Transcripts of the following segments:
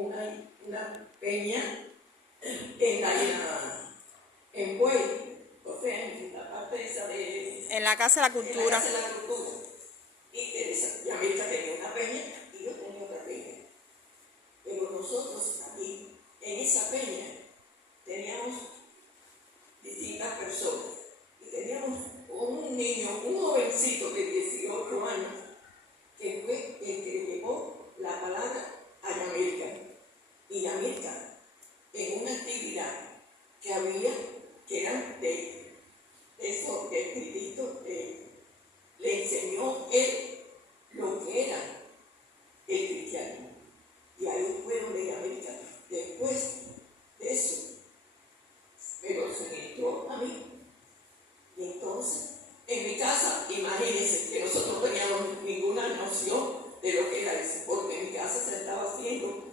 una peña en Puey, o sea, en la parte esa de... En la Casa de la Cultura. En la Casa de la Cultura. Y que Yamilka tenía una peña y yo tenía otra peña. Pero nosotros aquí, en esa peña, teníamos distintas personas. Y teníamos un niño, un jovencito de 18 años, que fue el que llevó la palabra a Yamilka. Y Yamilka, en una actividad que había, que eran de eso, de Cristo, le enseñó él lo que era el cristianismo. Y ahí fue donde Yamilka, después de eso, me lo suministró a mí. Y entonces, en mi casa, imagínense que nosotros no teníamos ninguna noción de lo que era eso, porque en mi casa se estaba haciendo,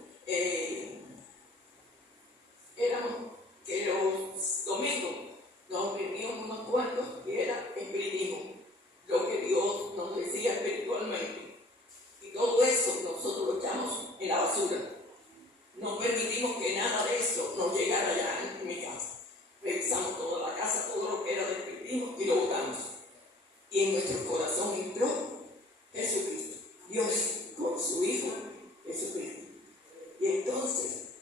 éramos que los domingos nos reuníamos unos cuantos y era espiritismo, lo que Dios nos decía espiritualmente. Y todo eso nosotros lo echamos en la basura. No permitimos que nada de eso nos llegara allá en mi casa. Revisamos toda la casa, todo lo que era de espiritismo y lo botamos. Y en nuestro corazón entró Jesucristo, Dios con su Hijo Jesucristo. Y entonces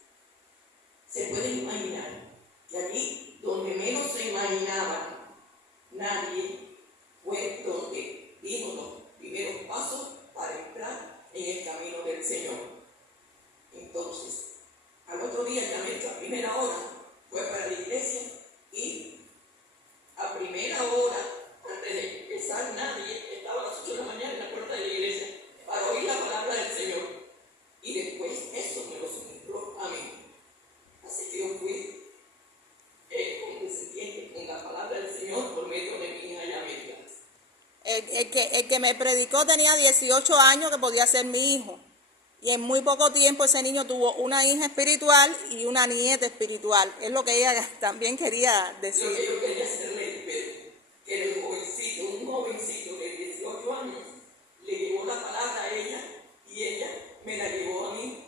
se pueden imaginar que allí donde menos se imaginaba nadie fue donde dimos los primeros pasos para entrar en el camino del Señor. Entonces, al otro día, ya a primera hora, fue para la iglesia y a primera hora, antes de empezar, nadie estaba a las 8 de la mañana en la puerta de la iglesia para oír la palabra del Señor. Y después eso me lo suministró a mí. Así que yo fui condescendiente con la palabra del Señor por medio de mi hija Yamilka. El que me predicó tenía 18 años, que podía ser mi hijo. Y en muy poco tiempo ese niño tuvo una hija espiritual y una nieta espiritual. Es lo que ella también quería decir. Lo que yo quería hacerle que era un jovencito de 18 años, le llevó la palabra a ella y ella me la llevó a mí.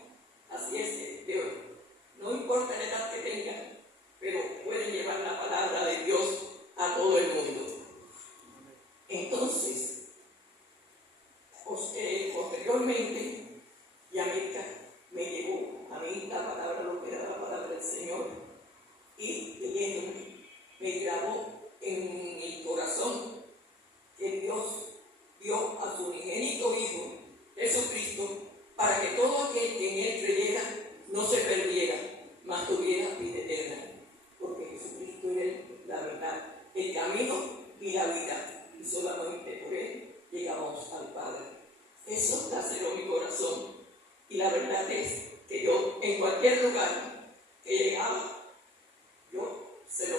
Así es, Dios. No importa la edad que tengan, pero pueden llevar la palabra de Dios a todo el mundo. Entonces, posteriormente, Yamilka me llevó a mí la palabra, lo que era la palabra del Señor, y leyéndome, me grabó en mi corazón que Dios dio a su unigénito Hijo, Jesucristo, para que todo aquel que en Él creyera no se perdiera, mas tuviera vida eterna. Porque Jesucristo es la verdad, el camino y la vida, y solamente por Él llegamos al Padre. Eso laceró mi corazón. Y la verdad es que yo, en cualquier lugar que llegaba, yo se lo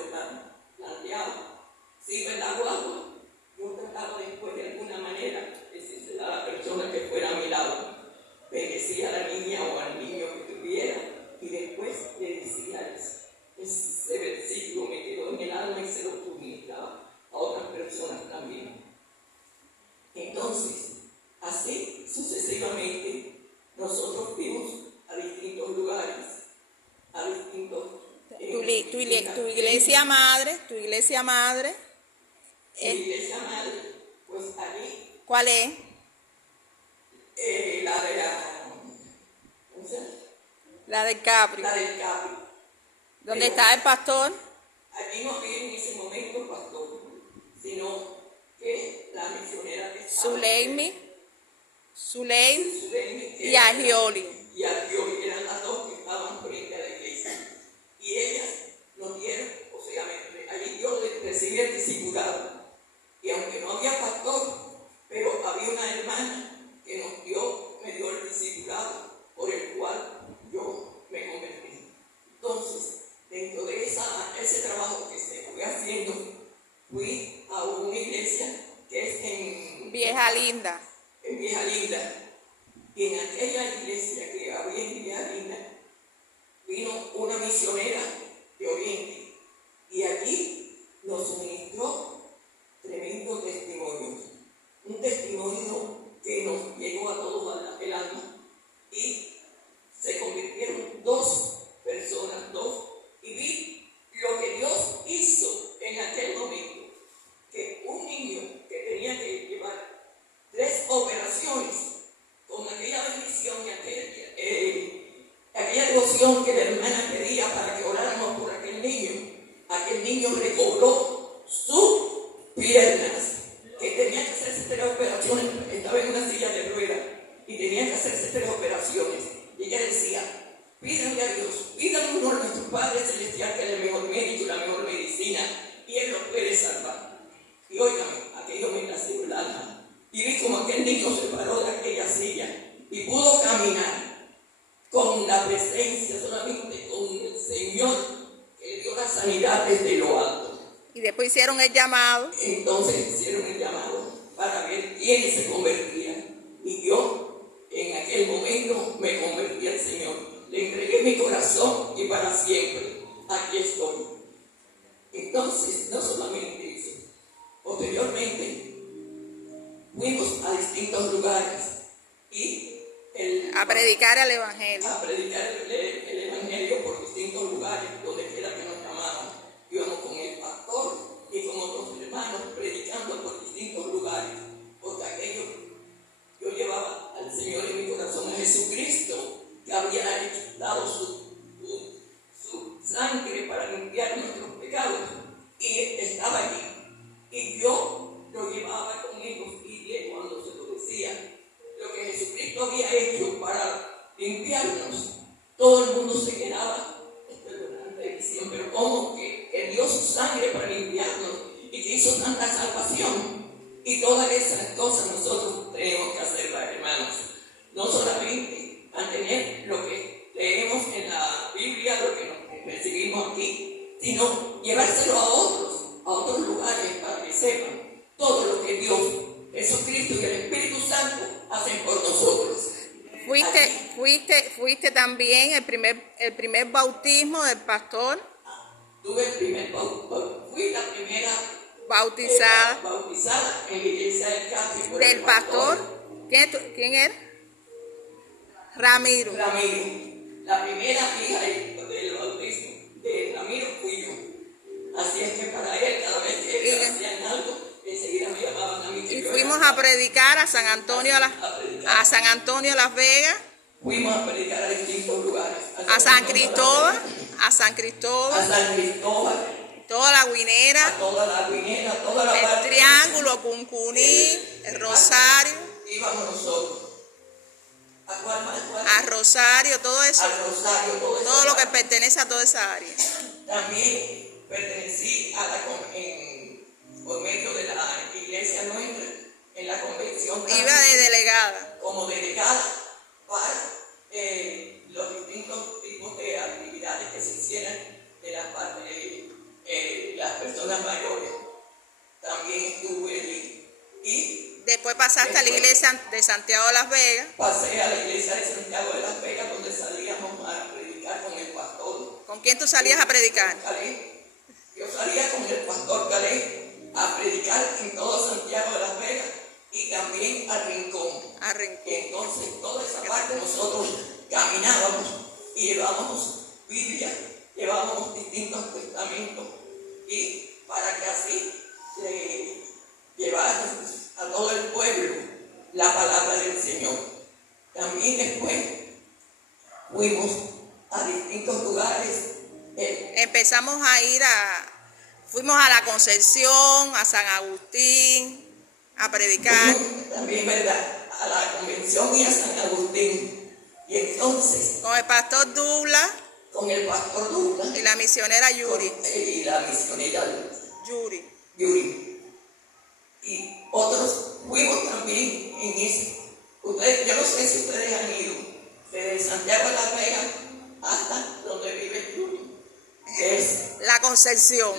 planteaba. Si iba en la guagua, yo trataba después de alguna manera decirle a la persona que fuera a mi lado, bendecía a la niña o al niño que tuviera, y después le decía eso. Ese versículo me quedó en el alma y se lo comunicaba a otras personas también. Entonces, así sucesivamente, nosotros fuimos a distintos lugares, a distintos... Tu iglesia madre. Tu iglesia madre, pues allí... ¿Cuál es? La de la... ¿Cómo se llama? La del Capri. La del Capri. ¿Dónde está el pastor? Allí no había en ese momento pastor, sino que la misionera que estaba... Zuleim y Agioli. Y Agioli eran las dos que estaban frente a la iglesia. Y ellas nos dieron, o sea, allí Dios recibía el discipulado. Y aunque no había pastor, pero había una hermana que me dio el discipulado por el cual yo me convertí. Entonces, dentro de ese trabajo que se fue haciendo, fui a una iglesia que es en Vieja Linda. En Vieja Linda. Y en aquella iglesia que había en Vieja Linda, vino una misionera de Oriente. Y allí nos suministró tremendos testimonios. Un testimonio que nos llegó a todos el alma. Y se convirtieron porción que la hermana pedía para que oráramos por aquel niño recobró sus piernas, que tenía que hacerse 3 operaciones, estaba en una silla de ruedas y tenía que hacerse 3 operaciones. Y ella decía, pídale a Dios, pídale uno a nuestro Padre Celestial, que es el mejor médico, la mejor medicina, y Él nos puede salvar. Y óigame, aquello me nació el alma. Y vi como aquel niño se paró de aquella silla y pudo caminar con la presencia, solamente con el Señor, que le dio la sanidad desde lo alto. Y después hicieron el llamado. Entonces hicieron el llamado para ver quién se convertía. Y yo, en aquel momento, me convertí al Señor. Le entregué mi corazón y para siempre aquí estoy. Entonces, no solamente eso. Posteriormente, fuimos a distintos lugares y A predicar el Evangelio. A predicar el Evangelio por distintos lugares, donde quiera que nos llamaban. Íbamos con el pastor y con otros hermanos predicando por distintos lugares, porque aquello, yo llevaba al Señor en mi corazón, a Jesucristo, que había dado su sangre para limpiar nuestros pecados, y estaba allí, y yo lo llevaba conmigo, y cuando se lo decía, lo que Jesucristo había hecho para limpiarnos, todo el mundo se quedaba diciendo, pero ¿cómo que dio su sangre para limpiarnos y que hizo tanta salvación? Y todas esas cosas nosotros tenemos que hacerlas, hermanos. No solamente mantener lo que leemos en la Biblia, lo que recibimos aquí, sino llevárselo a otros lugares, para que sepan todo lo que Dios, Jesucristo y el Espíritu Santo hacen por nosotros. Fuiste también el primer bautismo del pastor. Tuve el primer bautismo, fui la primera bautizada en la iglesia del Cáceres. Del pastor. ¿Quién era? Ramiro. La primera hija del bautismo de Ramiro fui yo. Así es que para él, cada vez que ellos hacían algo, enseguida me llamaban a mí. Y fuimos a predicar a San Antonio a San Antonio Las Vegas. Fuimos a predicar a distintos lugares. A San Cristóbal. Toda la Guinera. El Triángulo, Cuncuní, el Rosario. Íbamos nosotros. A Rosario, todo eso. Todo lo que pertenece a toda esa área. También pertenecí por medio de la iglesia nuestra, en la convención. Iba de delegada. Como delegada para los distintos tipos de actividades que se hicieran de las personas mayores. También estuve allí. Y después pasaste a la iglesia de Santiago de Las Vegas. Pasé a la iglesia de Santiago de Las Vegas, donde salíamos a predicar con el pastor. ¿Con quién tú salías a predicar? Yo salía con el pastor Calé a predicar en todo Santiago de Las Vegas y también a Rincón. Y entonces toda esa parte nosotros caminábamos y llevábamos Biblia, llevábamos distintos testamentos, y para que así le lleváramos a todo el pueblo la palabra del Señor. También después fuimos a distintos lugares. Empezamos a ir fuimos a la Concepción, a San Agustín, a predicar. También, ¿verdad? A la convención y a San Agustín. Y entonces, con el pastor Douglas. Y la misionera Yuri. Yuri. Y otros fuimos también en ese. Yo no sé si ustedes han ido desde Santiago de Las Vegas hasta donde vive Yuri. Es la Concepción.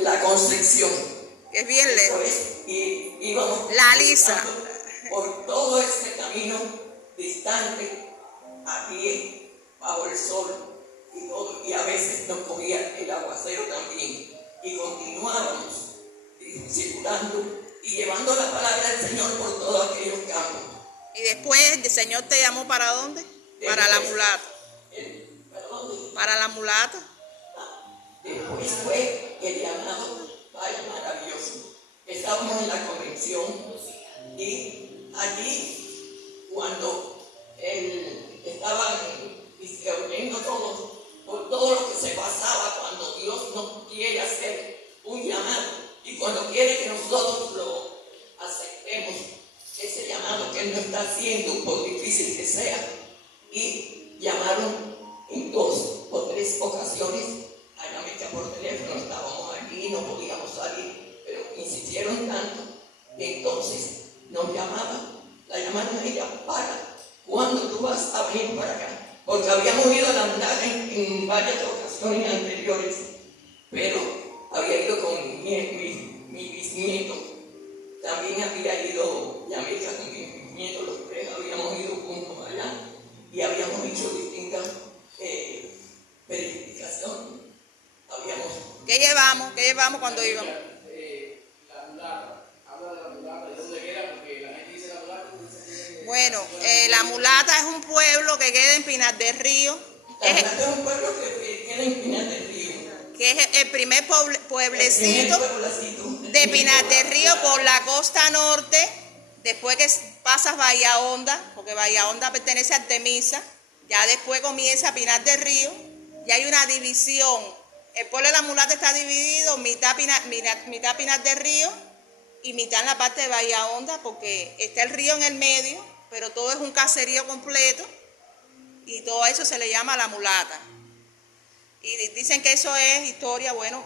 Que es bien lejos. Y íbamos La Lisa. Por todo ese camino distante, a pie, bajo el sol y todo, y a veces nos cogía el aguacero también, y continuábamos circulando y llevando la palabra del Señor por todos aquellos campos. Y después el Señor te llamó ¿para dónde? Para la mulata. ¿Para dónde? Para la mulata. Después fue el llamado, vaya maravilloso. Estábamos en la convención y allí, cuando estaban oyendo todos todo lo que se pasaba cuando Dios no quiere hacer un llamado y cuando quiere que nosotros lo aceptemos, ese llamado que Él no está haciendo, por difícil que sea. Y llamaron en 2 o 3 ocasiones a Yamecha por teléfono, estábamos allí, no podíamos salir, pero insistieron tanto, y entonces nos llamaban, la llamaron a ella, para, ¿cuándo tú vas a venir para acá? Porque habíamos ido a la mulata en varias ocasiones anteriores, pero había ido con mi bisnieto, también había ido Yamecha con mi bisnieto, los 3 habíamos ido juntos allá y habíamos hecho distintas verificaciones. ¿Qué llevamos cuando íbamos? La mulata, habla de la mulata, ¿de dónde era? Porque la gente dice la mulata. Bueno, La Mulata es un pueblo que queda en Pinar del Río. La mulata es un pueblo que queda en Pinar del Río. Que es el primer pueblecito de Pinar del Río por la costa norte, después que pasas Bahía Honda, porque Bahía Honda pertenece a Artemisa, ya después comienza Pinar del Río, y hay una división. El pueblo de La Mulata está dividido, mitad Pinar del Río y mitad en la parte de Bahía Honda, porque está el río en el medio, pero todo es un caserío completo, y todo eso se le llama La Mulata. Y dicen que eso es historia, bueno,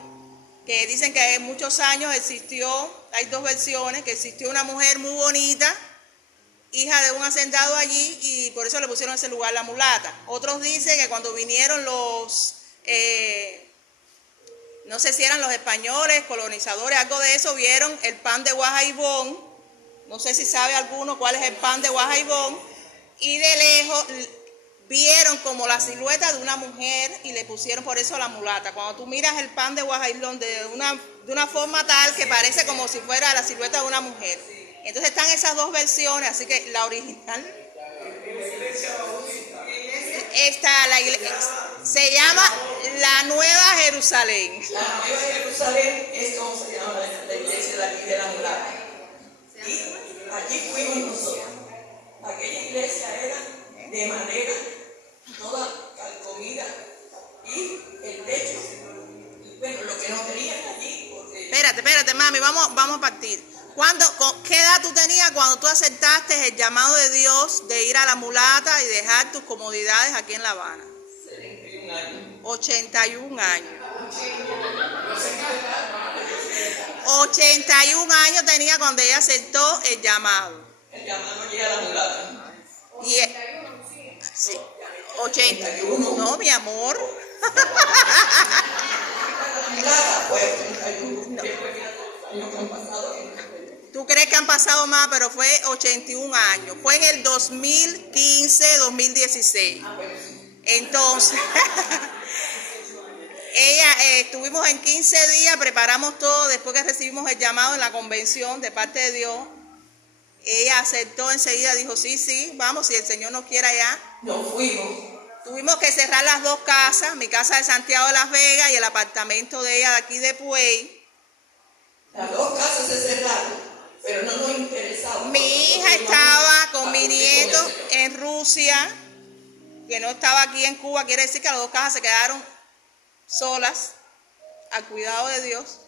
que dicen que hace muchos años existió, hay 2 versiones, que existió una mujer muy bonita, hija de un hacendado allí, y por eso le pusieron ese lugar La Mulata. Otros dicen que cuando vinieron los, no sé si eran los españoles, colonizadores, algo de eso, vieron el pan de Guajaibón, no sé si sabe alguno cuál es el pan de Guajaibón, y de lejos vieron como la silueta de una mujer y le pusieron por eso La Mulata. Cuando tú miras el pan de Guajaibón de una forma tal que parece como si fuera la silueta de una mujer. Entonces están esas 2 versiones, así que la original está, la iglesia se llama La Nueva Jerusalén. La Nueva Jerusalén es como se llama la iglesia de aquí de La Mulata. Y allí fuimos nosotros. Aquella iglesia era de madera, toda calcomida, y el techo, bueno, lo que no tenían allí, porque... Espérate, mami, vamos a partir. ¿Qué edad tú tenías cuando tú aceptaste el llamado de Dios de ir a La Mulata y dejar tus comodidades aquí en La Habana? 71 años. 81 años. 81 años tenía cuando ella aceptó el llamado. El llamado llega a La Mulata. Y sí, 81. No, mi amor. La Mulata fue 81. Después de los años que han pasado. Tú crees que han pasado más, pero fue 81 años. Fue en el 2015, 2016. Entonces, estuvimos en 15 días, preparamos todo, después que recibimos el llamado en la convención de parte de Dios. Ella aceptó enseguida, dijo, sí, vamos, si el Señor nos quiere allá. Nos fuimos. Tuvimos que cerrar las 2 casas, mi casa de Santiago de Las Vegas y el apartamento de ella de aquí de Puey. Las 2 casas se cerraron, pero no nos interesaba. Mi hija estaba con mi nieto en Rusia, que no estaba aquí en Cuba, quiere decir que las 2 casas se quedaron solas, al cuidado de Dios.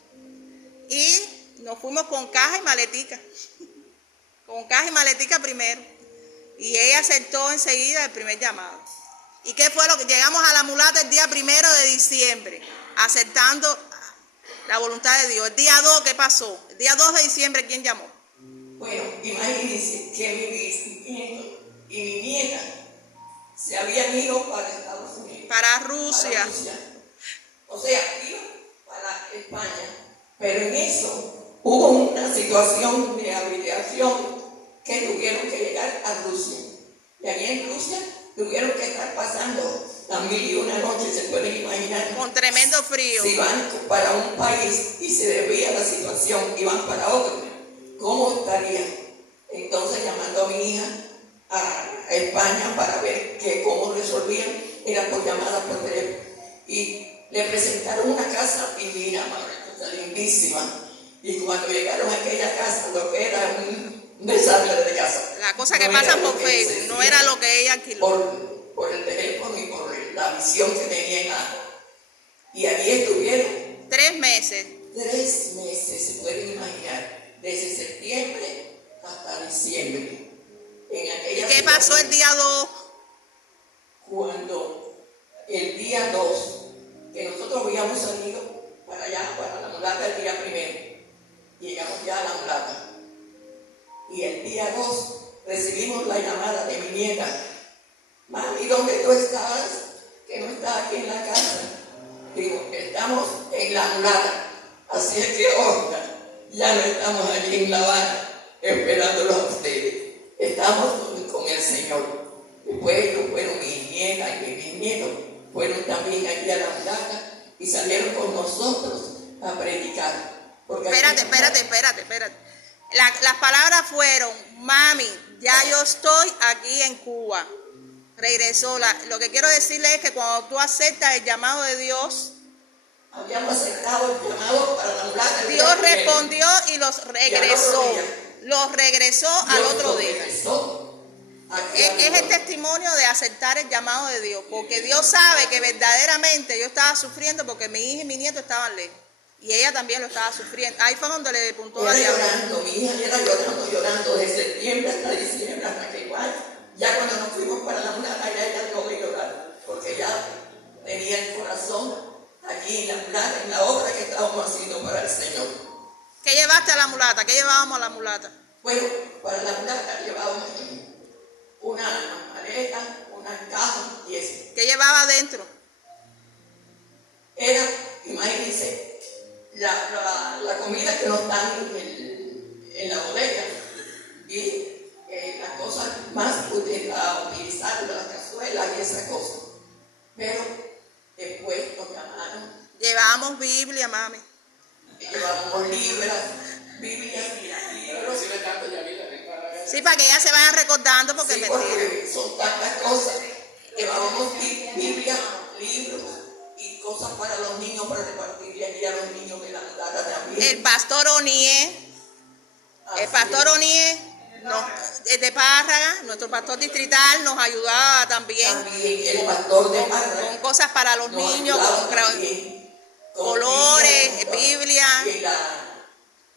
Y nos fuimos con caja y maletica. Con caja y maletica primero. Y ella aceptó enseguida el primer llamado. ¿Y qué fue lo que llegamos a La Mulata el día 1 de diciembre? Aceptando la voluntad de Dios. El día 2, ¿qué pasó? El día 2 de diciembre, ¿quién llamó? Bueno, imagínense que mi bisnieto y mi nieta se habían ido para Estados Unidos. Para Rusia. O sea, iban para España. Pero en eso hubo una situación de habilitación que tuvieron que llegar a Rusia. Y allí en Rusia tuvieron que estar pasando las 1001 noches, se pueden imaginar. Con tremendo frío. Si van para un país y se debía la situación y van para otro, ¿cómo estaría? Entonces llamando a mi hija a España para ver cómo resolvían, era por llamada por teléfono. Y le presentaron una casa divina, lindísima. Y cuando llegaron a aquella casa, lo que era un desastre de casa. La cosa que pasa por Facebook, no era lo que ella alquiló. Por el teléfono y por la visión que tenía Y allí estuvieron 3 meses. 3 meses, se pueden imaginar, desde septiembre hasta diciembre. En ¿Y aquella qué pasó el día 2? Cuando el día 2, que nosotros habíamos salido para allá, para la mulata el día 1, llegamos ya a la mulata. Y el día 2 recibimos la llamada de mi nieta. Mami, ¿dónde tú estabas? Que no estás aquí en la casa. Digo, estamos en la mulata. Así es que ahora ya no estamos allí en La Habana esperándolos a ustedes. Estamos con el Señor. Después ellos fueron mi nieta y mi bisnieto, fueron también aquí a la mulata y salieron con nosotros a predicar. Espérate. Las palabras fueron: mami, ya yo estoy aquí en Cuba. Regresó. Lo que quiero decirle es que cuando tú aceptas el llamado de Dios, habíamos aceptado el llamado para la mulata. Dios respondió y los regresó. Los regresó al otro día. Es el testimonio de aceptar el llamado de Dios, porque Dios sabe que verdaderamente yo estaba sufriendo porque mi hija y mi nieto estaban lejos. Y ella también lo estaba sufriendo. Ahí fue donde le puntó la llave. Mi hija era llorando de septiembre hasta diciembre, hasta que igual, ya cuando nos fuimos para la mulata, ya ella dejó de llorar, porque ya tenía el corazón allí en la mulata, en la obra que estábamos haciendo para el Señor. ¿Qué llevaste a la mulata? ¿Qué llevábamos a la mulata? Bueno, para la mulata llevábamos una maleta, una caja y eso. ¿Qué llevaba adentro? Era, imagínense, la comida que nos dan en la bodega y las cosas más útiles a utilizar, las cazuelas y esas cosas. Pero después nos llamaron. Llevábamos Biblia, mami. Llevábamos Biblias, libros. Sí, para que ellas se vayan recordando, porque Sí, es mentira. porque son tantas cosas. Llevábamos Biblia, libros y cosas para los niños, para repartirle aquí a los niños de la mulata también. El pastor Onie, de Párraga, nuestro pastor distrital, nos ayudaba también. También el pastor de Párraga con cosas para los niños, con colores, Biblia.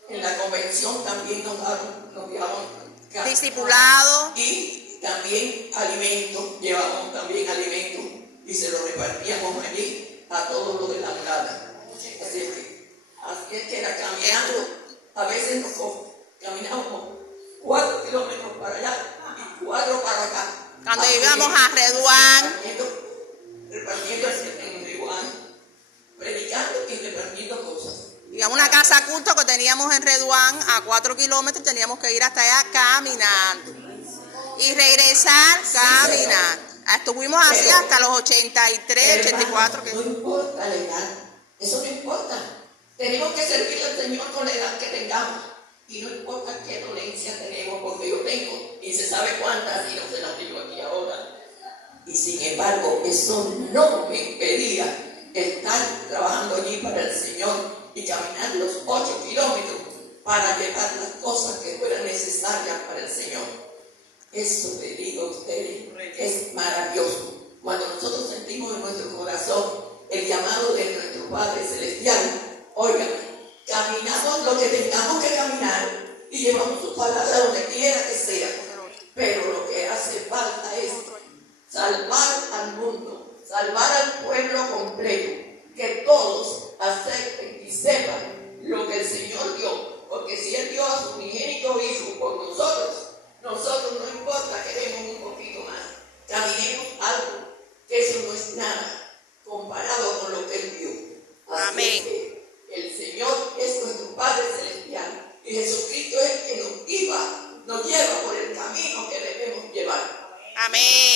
En la convención también nos llevaban discipulado. Y también alimentos, llevábamos también alimentos y se los repartíamos allí a todos los de la mulata. Así es que era caminando, a veces caminábamos 4 kilómetros para allá y 4 para acá. Cuando íbamos a Reduán, repartiendo en Reduán, predicando y repartiendo cosas. Y a una casa culto que teníamos en Reduán a 4 kilómetros, teníamos que ir hasta allá caminando y regresar caminando. Estuvimos así hasta los 83, 84. No importa la edad, eso no importa. Tenemos que servirle al Señor con la edad que tengamos. Y no importa qué dolencia tenemos, porque yo tengo, y se sabe cuántas, y no se las digo aquí ahora. Y sin embargo, eso no me impedía estar trabajando allí para el Señor y caminar los 8 kilómetros para llevar las cosas que fueran necesarias para el Señor. Eso le digo a ustedes, es maravilloso. Cuando nosotros sentimos en nuestro corazón el llamado de nuestro Padre Celestial, oigan, caminamos lo que tengamos que caminar y llevamos su palabra donde quiera que sea. Pero lo que hace falta es salvar al mundo, salvar al pueblo completo, que todos acepten y sepan lo que el Señor dio. Porque si Él dio a su unigénito Hijo por nosotros no importa, queremos un poquito más. Caminemos algo, que eso no es nada comparado con lo que Él dio. Así amén. El Señor es nuestro Padre Celestial y Jesucristo es el que nos lleva por el camino que debemos llevar. Amén.